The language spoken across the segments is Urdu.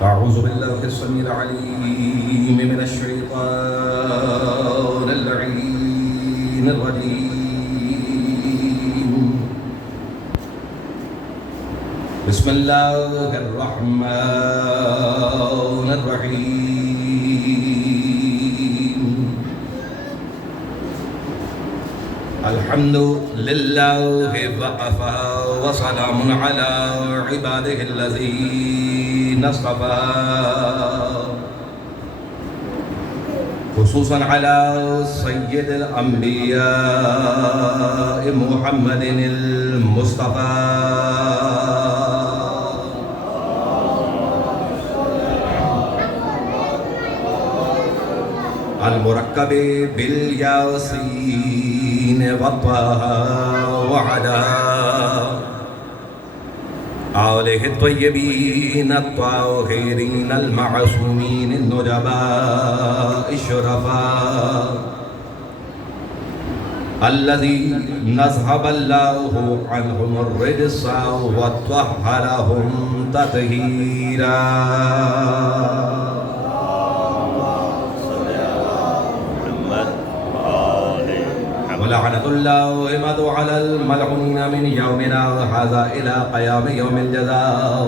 أعوذ بالله السميع العليم من الشيطان اللعين الرجيم. بسم الله الرحمن الرحيم. الحمد لله وقفا وسلام على عباده الذين اصطفى، خصوصا على سيد الأنبياء محمد المصطفى المركب بالياسين والطه وعلى آله الطيبين الطاهرين المعصومين النجباء الشرفاء الذين أذهب الله عنهم الرجس وطهرهم تطهيرا. ولعنة الله على الملعونين من يومنا هذا إلى قيام يوم الجزاء.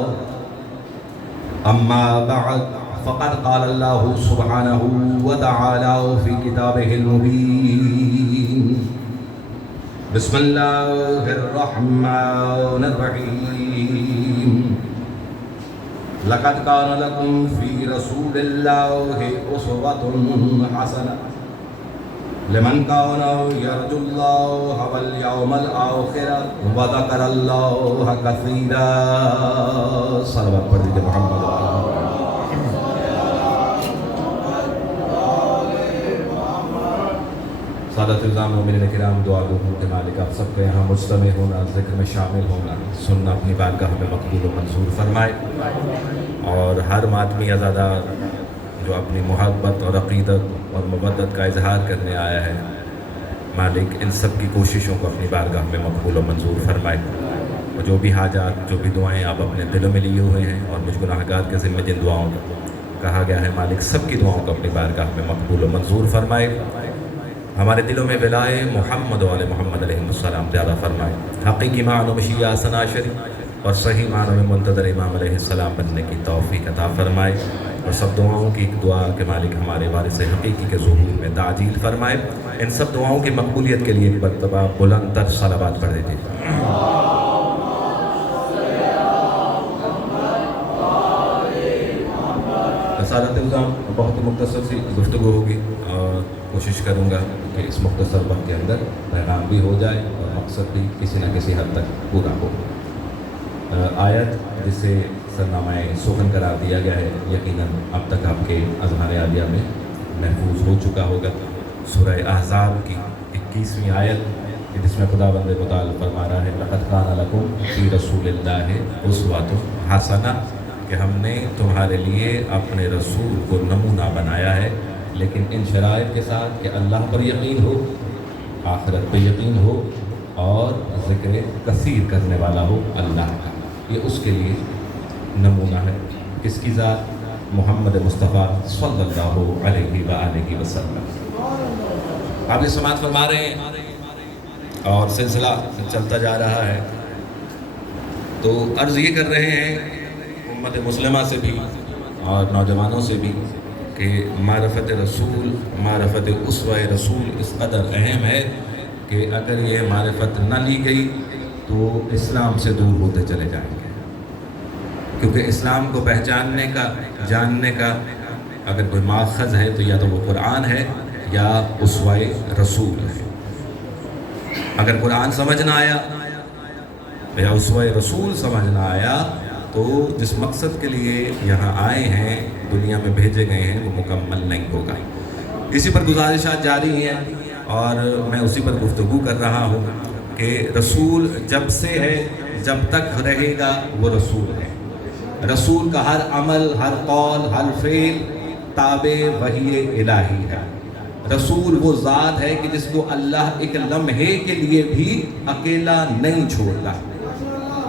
أما بعد، فقد قال الله سبحانه وتعالى في كتابه المبين: بسم الله الرحمن الرحيم. لقد كان لكم في رسول الله أسوة حسنة لمن كان يرجو الله واليوم الآخر وذكر الله كثيرا. صلوات پڑھ دیجیے محمد. سادات الزام مومنین کرام، دعا گو کے مالک آپ سب کے یہاں مجتمع ہونا، ذکر میں شامل ہونا، سننا اپنی بارگاہ میں مقبول و منظور فرمائے، اور ہر ماتمی عزادار جو اپنی محبت اور عقیدت اور مودت کا اظہار کرنے آیا ہے، مالک ان سب کی کوششوں کو اپنی بارگاہ میں مقبول و منظور فرمائے، اور جو بھی حاجات، جو بھی دعائیں آپ اپنے دلوں میں لیے ہوئے ہیں اور مجھ گناہگار کے ذمہ جن دعاؤں کو کہا گیا ہے، مالک سب کی دعاؤں کو اپنی بارگاہ میں مقبول و منظور فرمائے. ہمارے دلوں میں ولائے محمد و آل محمد علیہ السلام زیادہ فرمائے. حقیقی معنوں میں شیعہ حسن عاشری اور صحیح معنوں میں منتظر امام علیہ السلام بننے کی توفیق عطا فرمائے، اور سب دعاؤں کی ایک دعا کہ مالک ہمارے وارث حقیقی کے ظہور میں تعجیل فرمائے. ان سب دعاؤں کی مقبولیت کے لیے ایک مرتبہ بلند تر صلوات پڑھ دیجیے. سادات الزام، بہت مختصر سی گفتگو ہوگی، اور کوشش کروں گا کہ اس مختصر وقت کے اندر پیغام بھی ہو جائے اور مقصد بھی کسی نہ کسی حد تک پورا ہو. آیت جسے سرنامہ سخن قرار دیا گیا ہے، یقیناً اب تک آپ کے اذہان عالیہ میں محفوظ ہو چکا ہوگا. سورہ احزاب کی 21ویں آیت، جس میں خدا بند متعال فرما رہا ہے: لقد کان لکم فی رسول اللہ اسوۃ حسنہ، کہ ہم نے تمہارے لیے اپنے رسول کو نمونہ بنایا ہے، لیکن ان شرائط کے ساتھ کہ اللہ پر یقین ہو، آخرت پہ یقین ہو، اور ذکر کثیر کرنے والا ہو اللہ کا. یہ اس کے لیے نمونہ ہے. کس کی ذات؟ محمد مصطفیٰ صلی اللہ علیہ وآلہ وسلم. آپ یہ سماعت فرما رہے ہیں اور سلسلہ چلتا جا رہا ہے، تو عرض یہ کر رہے ہیں امت مسلمہ سے بھی اور نوجوانوں سے بھی کہ معرفت رسول، معرفت اسوہ رسول اس قدر اہم ہے کہ اگر یہ معرفت نہ لی گئی تو اسلام سے دور ہوتے چلے جائیں گے. کیونکہ اسلام کو پہچاننے کا، جاننے کا اگر کوئی ماخذ ہے تو یا تو وہ قرآن ہے یا اسوہ رسول ہے. اگر قرآن سمجھ نہ آیا یا اسوہ رسول سمجھ نہ آیا تو جس مقصد کے لیے یہاں آئے ہیں، دنیا میں بھیجے گئے ہیں، وہ مکمل نہیں ہوگا. اسی پر گزارشات جاری ہیں اور میں اسی پر گفتگو کر رہا ہوں کہ رسول جب سے ہے، جب تک رہے گا وہ رسول ہے. رسول کا ہر عمل، ہر قول، ہر فعل تابع وحی الہی ہے. رسول وہ ذات ہے کہ جس کو اللہ ایک لمحے کے لیے بھی اکیلا نہیں چھوڑتا.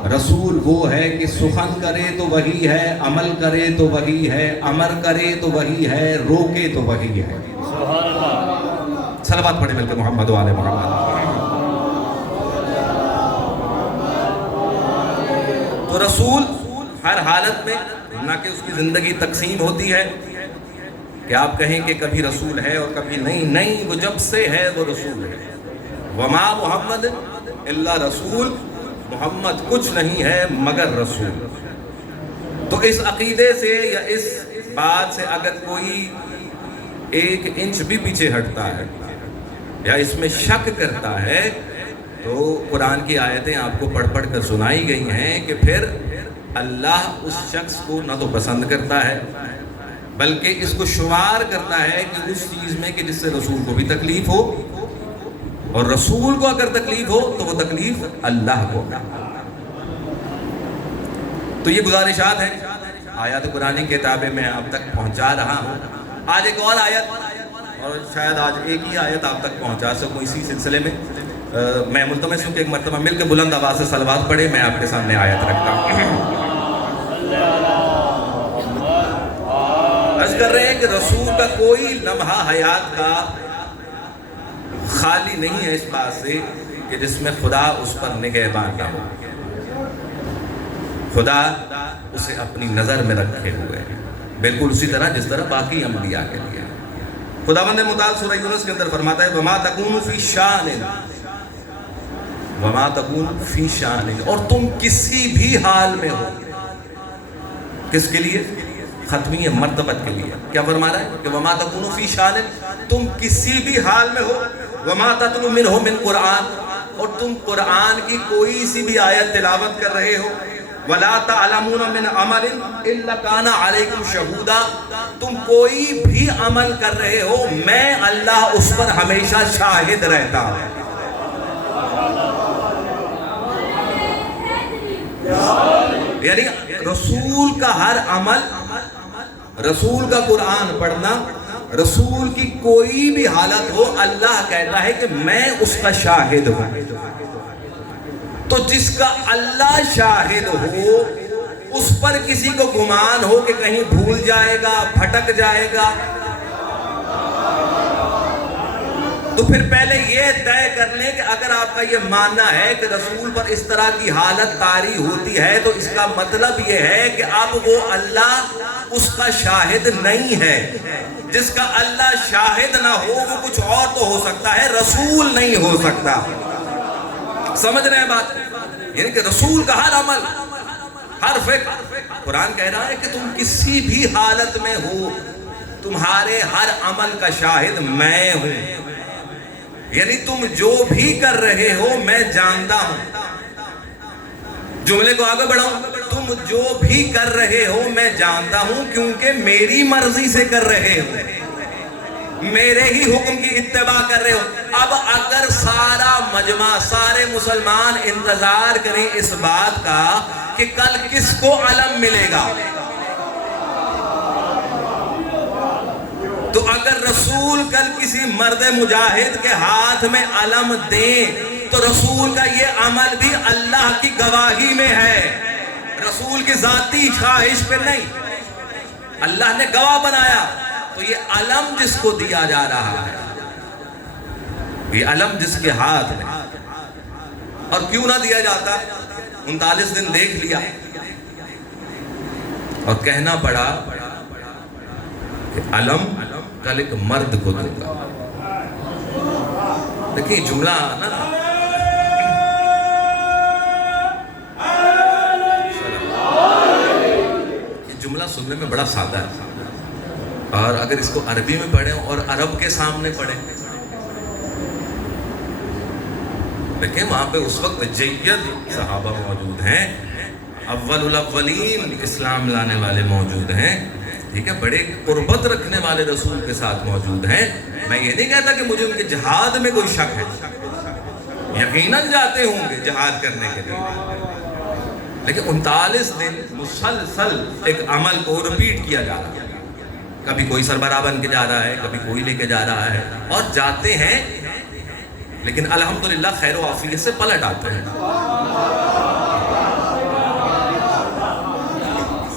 رسول وہ ہے کہ سخن کرے تو وہی ہے، عمل کرے تو وہی ہے، امر کرے تو وہی ہے، روکے تو وہی ہے۔ سبحان اللہ۔ صلوات پڑھے مل کے محمد و آل محمد۔ تو رسول ہر حالت میں، نہ کہ اس کی زندگی تقسیم ہوتی ہے کہ آپ کہیں کہ کبھی رسول ہے اور کبھی نہیں، وہ جب سے ہے وہ رسول ہے۔ وما محمد الا رسول، محمد کچھ نہیں ہے مگر رسول۔ تو اس عقیدے سے یا اس بات سے اگر کوئی ایک انچ بھی پیچھے ہٹتا ہے یا اس میں شک کرتا ہے تو قرآن کی آیتیں آپ کو پڑھ پڑھ کر سنائی گئی ہیں کہ پھر اللہ اس شخص کو نہ تو پسند کرتا ہے بلکہ اس کو شمار کرتا ہے کہ اس چیز میں کہ جس سے رسول کو بھی تکلیف ہو، اور رسول کو اگر تکلیف ہو تو وہ تکلیف اللہ کو۔ تو یہ گزارشات ہیں، آیات قرآن کتابیں میں آپ تک پہنچا رہا ہوں۔ آج ایک اور آیت، اور شاید آج ایک ہی آیت آپ تک پہنچا سکوں اسی سلسلے میں۔ میں ملتمس ہوں کہ ایک مرتبہ مل کے بلند آواز سے صلوات پڑھے۔ میں آپ کے سامنے آیت رکھتا ہوں۔ عرض کر رہے ہیں کہ رسول کا کوئی لمحہ حیات کا خالی نہیں ہے اس بات سے کہ جس میں خدا اس پر نگہبان نہ ہو، خدا اسے اپنی نظر میں رکھے ہوئے ہیں، بالکل اسی طرح جس طرح باقی انبیاء کے لیے۔ خداوند متعال سورہ یونس کے اندر فرماتا ہے وَمَا تَكُونُ فِي شَانٍ، وَمَا تَكُونُ فِي شَانٍ، اور تم کسی بھی حال میں ہو۔ کس کے لیے؟ ختمی مرتبت کے لیے۔ کیا فرما رہا ہے کہ وَمَا تَكُونُ فِي شَانٍ، تم کسی بھی حال میں ہو، وَمَا تَتْلُو مِنْهُ مِنْ قُرْآن، اور تم قرآن کی کوئی سی بھی آیت تلاوت کر رہے ہو، وَلَا تَعْلَمُونَ مِنْ عَمَلٍ إِلَّا كَانَ عَلَيْكُمْ شَهُودًا، تم کوئی بھی عمل کر رہے ہو میں اللہ اس پر ہمیشہ شاہد رہتا ہوں۔ یعنی رسول کا ہر عمل، رسول کا قرآن پڑھنا، رسول کی کوئی بھی حالت ہو، اللہ کہتا ہے کہ میں اس کا شاہد ہوں۔ تو جس کا اللہ شاہد ہو اس پر کسی کو گمان ہو کہ کہیں بھول جائے گا، بھٹک جائے گا، تو پھر پہلے یہ طے کر لیں کہ اگر آپ کا یہ ماننا ہے کہ رسول پر اس طرح کی حالت طاری ہوتی ہے تو اس کا مطلب یہ ہے کہ اب وہ اللہ اس کا شاہد نہیں ہے۔ جس کا اللہ شاہد نہ ہو وہ کچھ اور تو ہو سکتا ہے، رسول نہیں ہو سکتا۔ سمجھ رہے ہیں بات؟ یعنی کہ رسول کا ہر عمل، ہر فکر، قرآن کہہ رہا ہے کہ تم کسی بھی حالت میں ہو تمہارے ہر عمل کا شاہد میں ہوں۔ یعنی تم جو بھی کر رہے ہو میں جانتا ہوں۔ جملے کو آگے بڑھاؤں، تم جو بھی کر رہے ہو میں جانتا ہوں کیونکہ میری مرضی سے کر رہے ہو، میرے ہی حکم کی اتباع کر رہے ہو۔ اب اگر سارا مجمع، سارے مسلمان انتظار کریں اس بات کا کہ کل کس کو علم ملے گا، تو اگر رسول کل کسی مرد مجاہد کے ہاتھ میں علم دیں تو رسول کا یہ عمل بھی اللہ کی گواہی میں ہے، رسول کی ذاتی خواہش پہ نہیں، اللہ نے گواہ بنایا۔ تو یہ علم جس کو دیا جا رہا ہے، یہ علم جس کے ہاتھ میں، اور کیوں نہ دیا جاتا، 39 دن دیکھ لیا اور کہنا پڑا کہ علم کل ایک مرد کو دوں گا۔ دیکھیں جملہ نا، یہ جملہ سننے میں بڑا سادہ ہے، اور اگر اس کو عربی میں پڑھیں اور عرب کے سامنے پڑھیں، دیکھیں وہاں پہ اس وقت جید صحابہ موجود ہیں، اول الاولین اسلام لانے والے موجود ہیں، ٹھیک ہے، بڑے قربت رکھنے والے رسول کے ساتھ موجود ہیں۔ میں یہ نہیں کہتا کہ مجھے ان کے جہاد میں کوئی شک ہے، یقیناً جاتے ہوں گے جہاد کرنے کے لیے، لیکن 39 دن مسلسل ایک عمل کو رپیٹ کیا جا رہا ہے، کبھی کوئی سربراہ بن کے جا رہا ہے، کبھی کوئی لے کے جا رہا ہے، اور جاتے ہیں لیکن الحمدللہ خیر و عافیت سے پلٹ آتے ہیں۔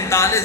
39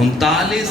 39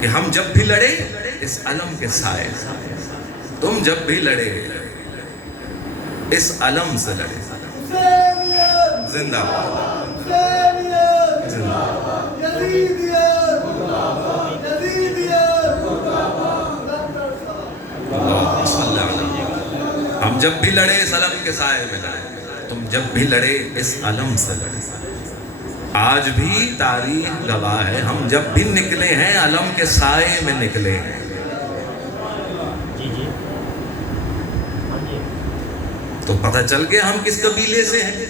کہ ہم جب بھی لڑے اس علم کے سائے، تم جب بھی لڑے اس علم سے لڑے. زندہ زندہ ہم جب بھی لڑے اس علم کے سائے میں لڑے، تم جب بھی لڑے اس علم سے لڑے. آج بھی تاریخ گواہ ہے، ہم جب بھی نکلے ہیں علم کے سائے میں نکلے ہیں. تو پتہ چل گیا ہم کس قبیلے سے ہیں.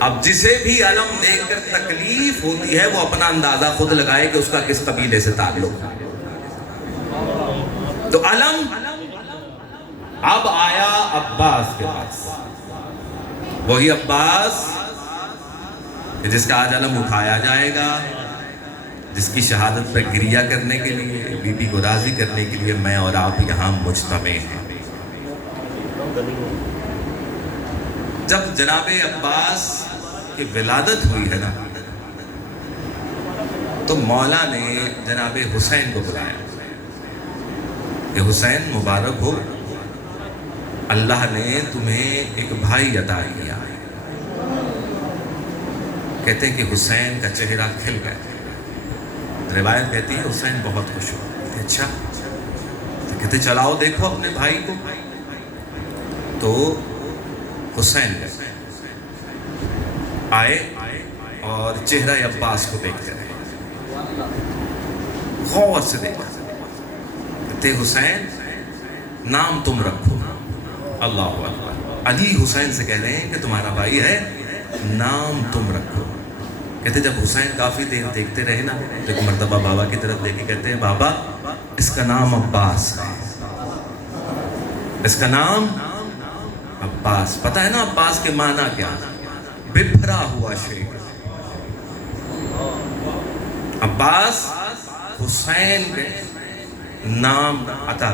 اب جسے بھی علم دیکھ کر تکلیف ہوتی ہے وہ اپنا اندازہ خود لگائے کہ اس کا کس قبیلے سے تعلق ہے. تو علم اب آیا عباس کے پاس، وہی عباس جس کا آج علم اٹھایا جائے گا، جس کی شہادت پہ گریہ کرنے کے لیے، بی بی کو راضی کرنے کے لیے میں اور آپ یہاں مجتمع ہیں. جب جناب عباس کی ولادت ہوئی ہے نا، تو مولا نے جناب حسین کو بلایا کہ حسین مبارک ہو، اللہ نے تمہیں ایک بھائی عطا کیا. کہتے ہیں کہ حسین کا چہرہ کھل گیا. روایت کہتی ہے حسین بہت خوش ہوا. اچھا، تو کہتے چلاؤ دیکھو اپنے بھائی کو. تو حسین آئے اور چہرہ عباس کو دیکھتے رہے، غور سے دیکھا. کہتے حسین نام تم رکھو. اللہ اکبر. علی حسین سے کہہ رہے ہیں کہ تمہارا بھائی ہے، نام تم رکھو. کہتے جب حسین کافی دیر دیکھتے رہے نا، تو ایک مرتبہ بابا کی طرف دیکھ کے کہتے ہیں بابا اس کا نام عباس ہے، اس کا نام عباس. پتہ ہے نا عباس کے معنی کیا؟ بپھرا ہوا شیخ. عباس حسین کے نام عطا،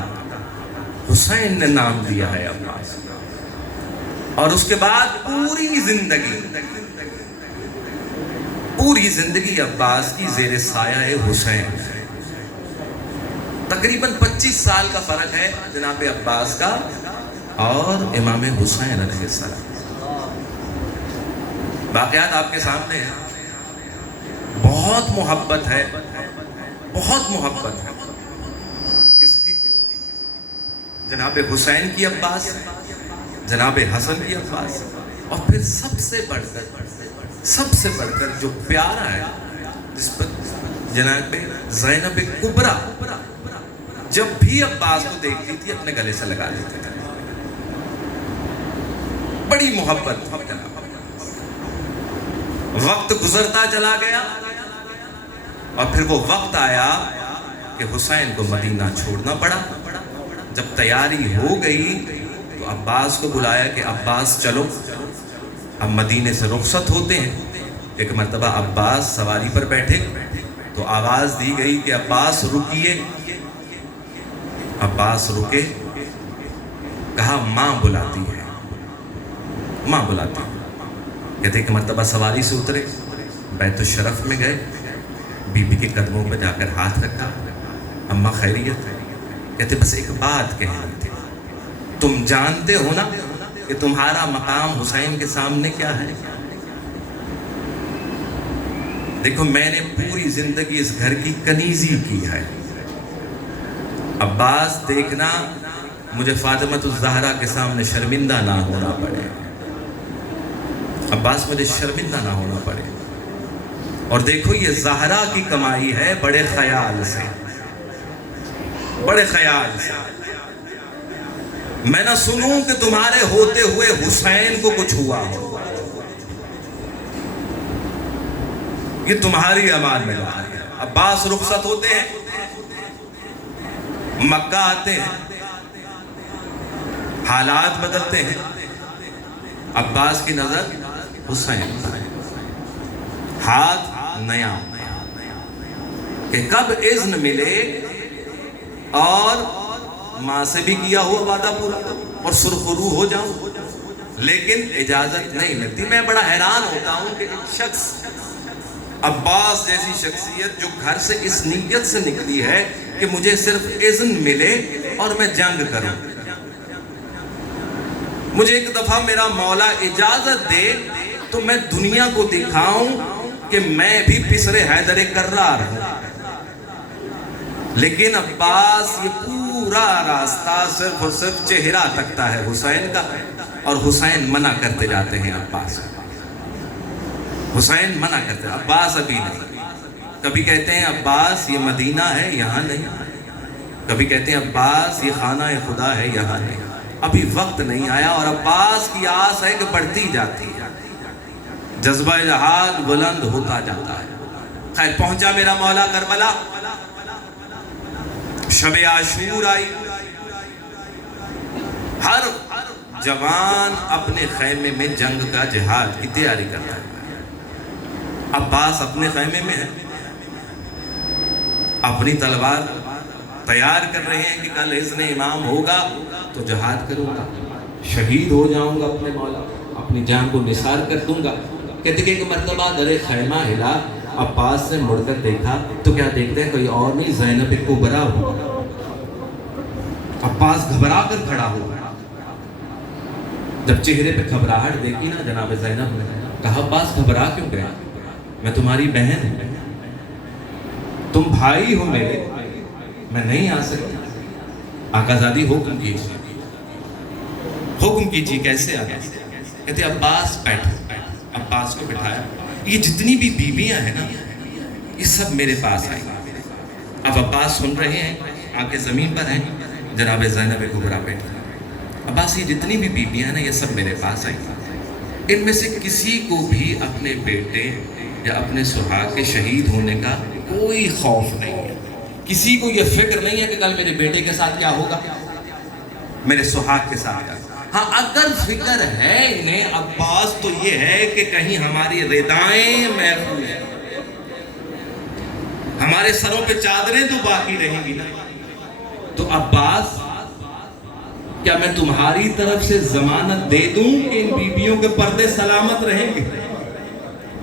حسین نے نام دیا ہے عباس. اور اس کے بعد پوری زندگی عباس کی زیر سایہ حسین. تقریباً 25 سال کا فرق ہے جناب عباس کا اور امام حسین علیہ السلام. واقعات آپ کے سامنے ہیں. بہت محبت ہے، بہت محبت ہے کس کی؟ جناب حسین کی عباس، جناب حسن کی عباس. اور پھر سب سے بڑھ کر جو پیارا ہے، جس پر جناب زینب کبریٰ جب بھی عباس کو دیکھتی تھی اپنے گلے سے لگا لیتے تھے. بڑی محبت. وقت گزرتا چلا گیا اور پھر وہ وقت آیا کہ حسین کو مدینہ چھوڑنا پڑا. جب تیاری ہو گئی تو عباس کو بلایا کہ عباس چلو، اب مدینے سے رخصت ہوتے ہیں. ایک مرتبہ عباس سواری پر بیٹھے تو آواز دی گئی کہ عباس رکیے. عباس رکے. کہا ماں بلاتی ہے، ماں بلاتی ہے. کہتے کہ مرتبہ سواری سے اترے، بیت الشرف میں گئے، بی بی کے قدموں پہ جا کر ہاتھ رکھا. اماں خیریت؟ کہتے بس ایک بات کہنی تھی. تم جانتے ہو نا کہ تمہارا مقام حسین کے سامنے کیا ہے؟ دیکھو میں نے پوری زندگی اس گھر کی کنیزی کی ہے. عباس دیکھنا مجھے فاطمۃ الزہرا کے سامنے شرمندہ نہ ہونا پڑے. عباس مجھے شرمندہ نہ ہونا پڑے. اور دیکھو یہ زہرا کی کمائی ہے بڑے خیال سے، بڑے خیال سے. میں نہ سنوں کہ تمہارے ہوتے ہوئے حسین کو کچھ ہوا ہو. یہ تمہاری امان میں رہا ہے. عباس رخصت ہوتے ہیں، مکہ آتے ہیں، حالات بدلتے ہیں. عباس کی نظر حسین، ہاتھ نیا کہ کب اذن ملے اور ماں سے بھی کیا ہوا وعدہ پورا اور سرخرو ہو جاؤں، لیکن اجازت نہیں ملتی. میں بڑا حیران ہوتا ہوں کہ ایک شخص عباس جیسی شخصیت جو گھر سے اس نیت سے نکلی ہے کہ مجھے صرف اذن ملے اور میں جنگ کروں، مجھے ایک دفعہ میرا مولا اجازت دے تو میں دنیا کو دکھاؤں کہ میں بھی پسر حیدر کرار ہوں۔ لیکن عباس یہ پورا راستہ صرف اور صرف چہرہ تکتا ہے حسین کا، اور حسین منع کرتے جاتے ہیں عباس، حسین منع کرتے ہیں، عباس ابھی نہیں۔ کبھی کہتے ہیں عباس یہ مدینہ ہے، یہاں نہیں، کبھی کہتے ہیں عباس یہ خانہ خدا ہے، یہاں نہیں، ابھی وقت نہیں آیا۔ اور عباس کی آس ہے کہ بڑھتی جاتی ہے، جذبہ جہاد بلند ہوتا جاتا ہے۔ خیر پہنچا میرا مولا کربلا، شب عاشور آئی، ہر جوان اپنے خیمے میں جنگ کا جہاد کی تیاری کرتا ہے۔ عباس اپنے خیمے میں ہے، اپنی تلوار تیار کر رہے ہیں کہ کل اذن امام ہوگا تو جہاد کروں گا، شہید ہو جاؤں گا اپنے مولا، اپنی جان کو نثار کر دوں گا۔ کہتے کہ ایک مرتبہ در خیمہ ہلا، عباس نے مڑ کر دیکھا تو کیا دیکھتے ہیں، کوئی اور نہیں، زینب کبریٰ ہو۔ عباس گھبرا کر کھڑا ہوا، جب چہرے پہ گھبراہٹ دیکھی نا جناب زینب نے کہا عباس گھبرا کیوں گیا، میں تمہاری بہن ہوں، تم بھائی ہو میرے، میں نہیں آ سکتی۔ آقا زادی حکم کیجیے، حکم کیجیے، کیسے آ گئے؟ کہتے عباس بیٹھو، عباس کو بٹھایا، یہ جتنی بھی بیویاں ہیں نا یہ سب میرے پاس آئی۔ اب عباس سن رہے ہیں، آنکھیں زمین پر ہیں، جناب زینب کبریٰ بیٹھی، عباس یہ جتنی بھی بیویاں ہیں نا یہ سب میرے پاس آئی، ان میں سے کسی کو بھی اپنے بیٹے یا اپنے سہاگ کے شہید ہونے کا کوئی خوف نہیں ہے، کسی کو یہ فکر نہیں ہے کہ کل میرے بیٹے کے ساتھ کیا ہوگا، میرے سہاگ کے ساتھ کیا۔ ہاں اگر فکر ہے انہیں عباس تو یہ ہے کہ کہیں ہماری ردائیں محفوظ ہیں، ہمارے سروں پہ چادریں تو باقی رہیں گی نا۔ تو عباس کیا میں تمہاری طرف سے ضمانت دے دوں کہ ان بیویوں کے پردے سلامت رہیں گے؟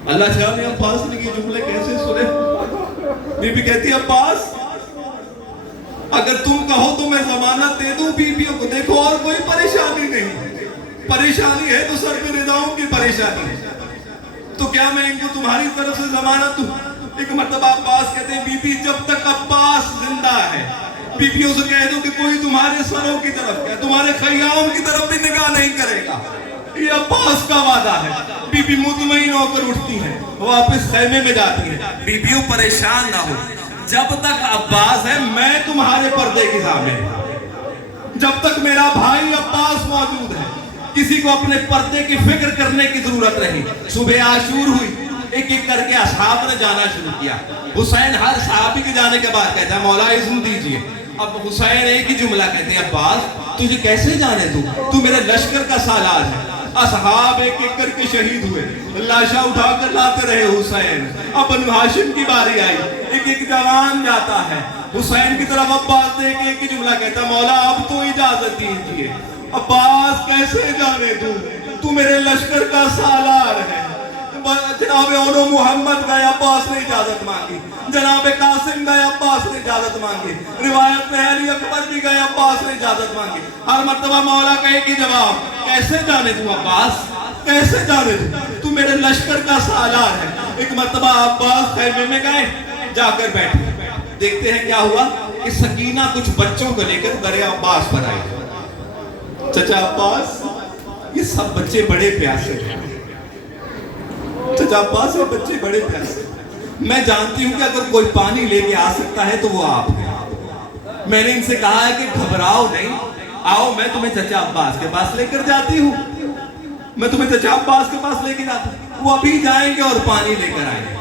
اللہ جانے عباس نے یہ جملے کیسے سنے۔ بی بی کہتی ہے عباس اگر تم کہو تو میں ضمانت دے دوں بیویوں کو، دیکھو اور کوئی پریشانی نہیں، پریشانی ہے تو سر پہ رداؤں کی پریشانی ہے، تو کیا میں ان کو تمہاری طرف سے ضمانت دوں؟ ایک مرتبہ عباس کہتے ہیں بی بی جب تک عباس زندہ ہے بیویوں سے کہہ دو کہ کوئی تمہارے سروں کی طرف کیا تمہارے خیام کی طرف بھی نگاہ نہیں کرے گا، یہ عباس کا وعدہ ہے۔ بی بی مطمئن ہو کر اٹھتی ہے، واپس خیمے میں جاتی ہے۔ بیویوں پریشان نہ ہو، جب تک عباس ہے میں تمہارے پردے کی ضامن ہوں، جب تک میرا بھائی عباس موجود ہے کسی کو اپنے پردے کی فکر کرنے کی ضرورت رہی۔ صبح عاشور ہوئی، ایک ایک کر کے اصحاب نے جانا شروع کیا۔ حسین ہر صحابی کے جانے کے بعد کہتا ہے مولا اذن دیجئے۔ اب حسین ایک ہی جملہ کہتے ہیں عباس تجھے کیسے جانے دوں، تو میرے لشکر کا سالار ہے۔ اصحاب ایک ایک کر کے شہید ہوئے، لاشاں اٹھا کر لاتے رہے حسین۔ اب بنو ہاشم کی باری آئی، ایک ایک جوان جاتا ہے حسین کی طرف، عباس دیکھ کے ایک ہی جملہ کہتا ہے مولا اب تو اجازت دیجئے۔ عباس کیسے جانے دوں، تو میرے لشکر کا سالار ہے۔ جناب اونو محمد گئے، عباس نے اجازت مانگی، جناب قاسم گئے، عباس نے اجازت مانگی، روایت میں علی اکبر بھی گئے، عباس نے اجازت مانگی۔ ہر مرتبہ مولا کا ایک ہی جواب، کیسے جانے دوں عباس، کیسے جانے دوں، تو میرے لشکر کا سالار ہے۔ ایک مرتبہ عباس خیمے میں گئے، جا کر بیٹھے، دیکھتے ہیں کیا ہوا کہ سکینہ کچھ بچوں کو لے کر دریا عباس پر آئی۔ چچا عباس یہ سب بچے بڑے پیاسے ہیں، چچا عباس یہ بچے بڑے پیاسے، میں جانتی ہوں کہ اگر کوئی پانی لے کے آ سکتا ہے تو وہ آپ ہیں۔ میں نے ان سے کہا ہے کہ گھبراؤ نہیں، آؤ میں تمہیں چچا عباس کے پاس لے کر جاتی ہوں، میں تمہیں چچا عباس کے پاس لے کے جاتی ہوں۔ وہ ابھی جائیں گے اور پانی لے کر آئیں گے۔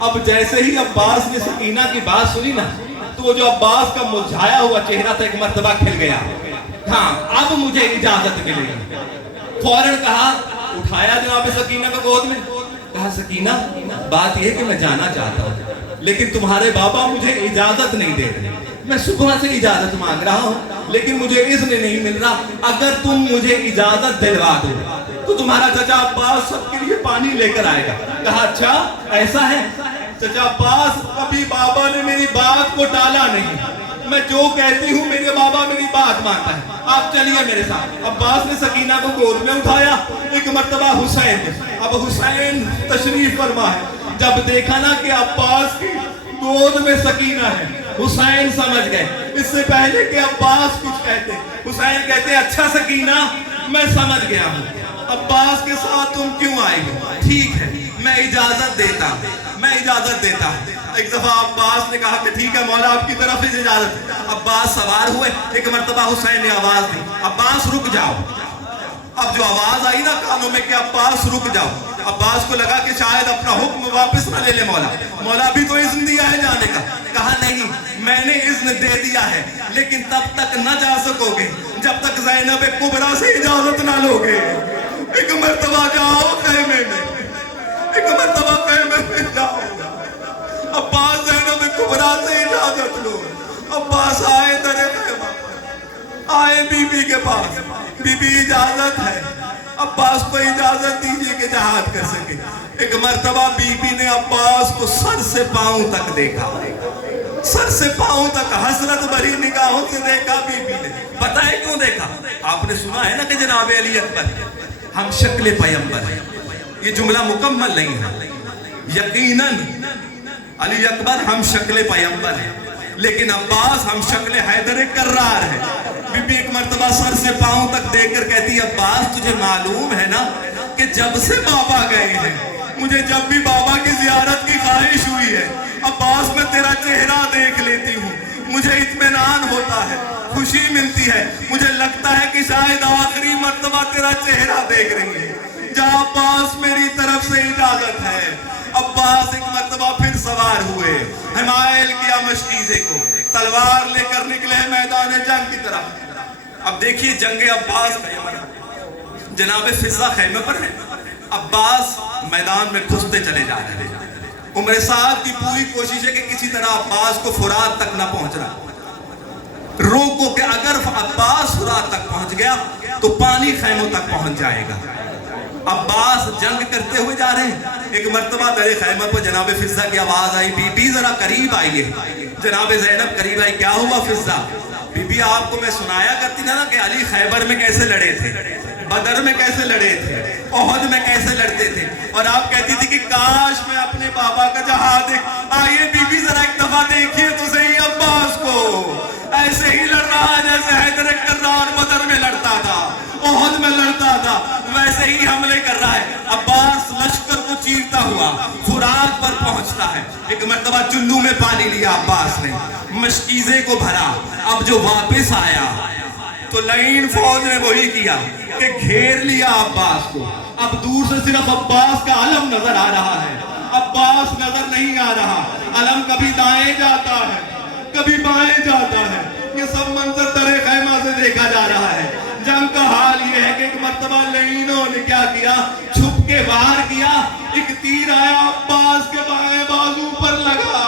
اب جیسے ہی عباس نے سکینہ کی بات سنی نا تو وہ جو عباس کا مرجھایا ہوا چہرہ تھا ایک مرتبہ کھل گیا، ہاں اب مجھے اجازت ملے گی۔ فوراً کہا، اٹھایا جناب سکینہ کو گود میں، کہا سکینہ بات یہ ہے کہ میں جانا چاہتا ہوں لیکن تمہارے بابا مجھے اجازت نہیں دے رہے، میں صبح سے اجازت مانگ رہا ہوں لیکن مجھے اذن نہیں مل رہا، اگر تم مجھے اجازت دلوا دو تو تمہارا چچا عباس سب کے لیے پانی لے کر آئے گا. کہا اچھا ایسا ہے. چچا عباس کبھی بابا نے میری بات کو ٹالا نہیں. میں جو کہتی ہوں میرے بابا میری بات مانتا ہے. آپ چلیے میرے ساتھ. عباس نے سکینہ کو گود میں اٹھایا. ایک مرتبہ حسین, اب حسین تشریف فرما ہے. جب دیکھا نا کہ عباس کی گود میں سکینہ ہے, حسین سمجھ گئے اس سے پہلے کہ عباس کچھ کہتے. حسین کہتے اچھا سکینہ میں سمجھ گیا ہوں, عباس کے ساتھ تم کیوں آئے ہو؟ ٹھیک ہے میں اجازت دیتا ہوں. ایک دفعہ عباس نے کہا کہ ٹھیک ہے مولا آپ کی طرف سے اجازت. عباس سوار ہوئے. ایک مرتبہ حسین نے آواز دی عباس رک جاؤ. اب جو آواز آئی نا کانوں میں کہ عباس رک جاؤ, عباس کو لگا کہ شاید اپنا حکم واپس نہ لے لے مولا ابھی تو اذن دیا ہے جانے کا. کہا نہیں میں نے اذن دے دیا ہے لیکن تب تک نہ جا سکو گے جب تک زینب کبریٰ سے اجازت نہ لوگے. ایک مرتبہ جاؤ خیمے میں, ایک مرتبہ خیمے میں جاؤ. عباس زینب کبریٰ سے اجازت لو. عباس آئے در خیمہ, آئے بی بی کے پاس. بی بی اجازت ہے, عباس کو اجازت دیجئے کہ جہاد کر سکے. ایک مرتبہ بی بی نے عباس کو سر سے پاؤں تک دیکھا, سر سے پاؤں تک حسرت بھری نگاہوں سے دیکھا. بی بی نے پتہ ہے کیوں دیکھا؟ آپ نے سنا ہے نا کہ جناب علی اکبر ہم شکل پیمبر ہیں. یہ جملہ مکمل نہیں ہے. یقیناً علی اکبر ہم شکل پیمبر ہیں لیکن عباس ہم شکل حیدر کرار ہے. بی بی ایک مرتبہ سر سے پاؤں تک دیکھ کر کہتی عباس تجھے معلوم ہے نا کہ جب سے بابا گئے ہیں مجھے جب بھی بابا کی زیارت کی خواہش ہوئی ہے عباس میں تیرا چہرہ دیکھ لیتی ہوں, مجھے اطمینان ہوتا ہے, خوشی ملتی ہے, مجھے لگتا ہے کہ شاید آخری مرتبہ تیرا چہرہ دیکھ رہی ہے. جا عباس میری طرف سے اجازت ہے. عباس ایک مرتبہ پھر سوار ہوئے, حمائل کیا مشکیزے کو, تلوار لے کر نکلے میدان جنگ کی طرف. اب دیکھیے جنگ عباس کا یہ مرحلہ, جناب فضہ خیمے پر ہے, عباس میدان میں گھستے چلے جا رہے ہیں. عمر سعد کی پوری کوشش ہے کہ کسی طرح عباس کو فرات تک نہ پہنچنا, روکو کہ اگر عباس فرات تک پہنچ گیا تو پانی خیموں تک پہنچ جائے گا. عباس جنگ کرتے ہوئے جا رہے ہیں. ایک مرتبہ در خیمہ پر جناب فضہ کی آواز آئی, بی بی ذرا قریب آئیے. جناب زینب قریب آئی. کیا ہوا فضہ؟ بی بی آپ کو میں سنایا کرتی نا کہ علی خیبر میں کیسے لڑے تھے, بدر میں کیسے لڑے تھے, احد میں کیسے لڑتے تھے, اور آپ کہتی تھی کہ کاش میں اپنے بابا کا جہاد دیکھ. آئیے بی بی ذرا ایک دفعہ دیکھیے تو صحیح عباس کو, ایسے ہی لڑ رہا ہے جیسے حیدر کرار بدر میں لڑتا تھا, احد میں لڑتا تھا, ویسے ہی حملے کر رہا ہے. عباس لشکر کو چیرتا ہوا فرات پر پہنچتا ہے. ایک مرتبہ چلو میں پانی لیا عباس نے, مشکیزے کو بھرا. اب جو واپس آیا تو لائن فوج نے وہی کیا کہ گھیر لیا عباس کو. اب دور سے صرف عباس کا علم نظر آ رہا ہے, عباس نظر نہیں آ رہا. علم کبھی دائیں جاتا ہے کبھی بائیں جاتا ہے. یہ سب منظر در خیمہ سے دیکھا جا رہا ہے. جنگ کا حال یہ ہے کہ ایک مرتبہ لینوں نے کیا کیا, چھپ کے باہر کیا. ایک تیر آیا عباس کے بائیں بازو پر لگا,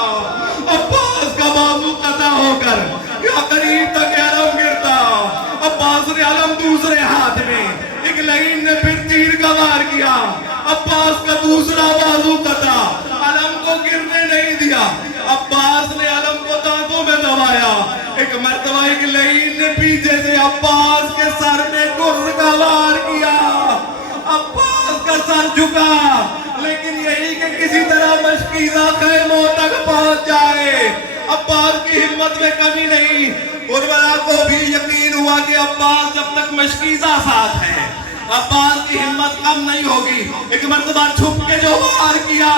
عباس کا بازو قطع ہو کر یا قریب تک علم گرتا. عباس نے علم دوسرے ہاتھ میں, ایک لین نے پھر تیر کا وار کیا, عباس کا دوسرا بازو قطع, علم کو گرنے نہیں دیا. عباس نے علم کو دانتوں میں دبایا. ایک مرتبہ ایک لین نے پیچھے سے عباس کے سر میں گرز کا وار کیا. عباس کا سر جھکا, لیکن یہی کہ کسی طرح مشکیزہ خیموں تک پہنچ جائے. عباس کی ہمت میں کمی نہیں. قربلا کو بھی یقین ہوا کہ عباس جب تک مشکیزہ ساتھ ہے عباس کی ہمت کم نہیں ہوگی. ایک مرتبہ چھپ کے جو وار کیا,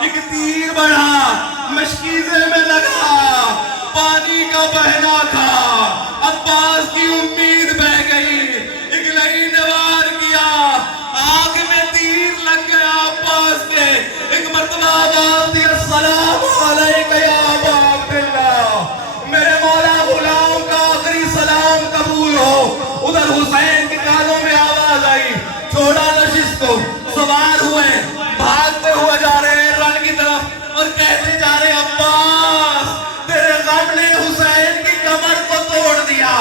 ایک تیر بڑھا, مشکیزے میں لگا, پانی کا بہنا تھا. عباس کی امید بہ گئی. ایک لئی نے وار کیا, آنکھ میں تیر لگ گیا عباس کے. ایک مرتبہ آواز دی, السلام علیکہ یا ابا عبداللہ, میرے مولا غلام کا آخری سلام قبول ہو. ادھر حسین کے کانوں میں آواز آئی, چھوڑا نشست کو, سوار ہوئے, بھاگتے ہوئے جا رہے ہیں رن کی طرف اور کہتے جا رہے عباس تیرے غم نے حسین کی کمر کو توڑ دیا.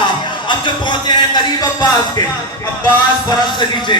اب جو پہنچے ہیں قریب عباس کے, عباس فرس سے نیچے.